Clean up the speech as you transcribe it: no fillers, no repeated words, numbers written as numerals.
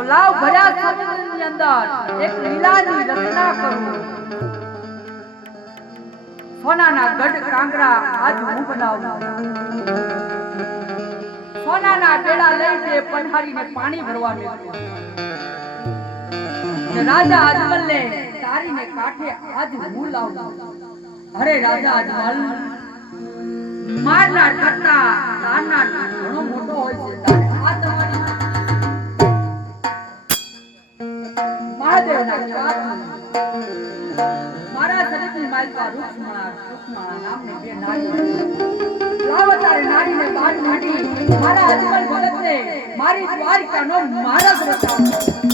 તો લાવ ભર્યા સમુદ્રની અંદર એક લીલાની રચના કરું. સોનાના ગઢ કાંગરા આજ હું બનાવું. સોનાના બેડા લઈને પથારીને પાણી ભરવા મેળવું. રાજા અજમલને તારીને કાંઠે આજ હું લાવું. અરે રાજા અજમલ, મારના ઠટ્ટા નાના ઘણો મોટો હોય છે. આ તમારી મહાદેવના ચાર મારા શરીરની માલપા રૂક્ષ્મણા નામની બે નારી. લાવો તારે નારીને બહાર કાઢી મારા અજમલ ભગતને મારી દ્વારિકાનો મારા બતાવો.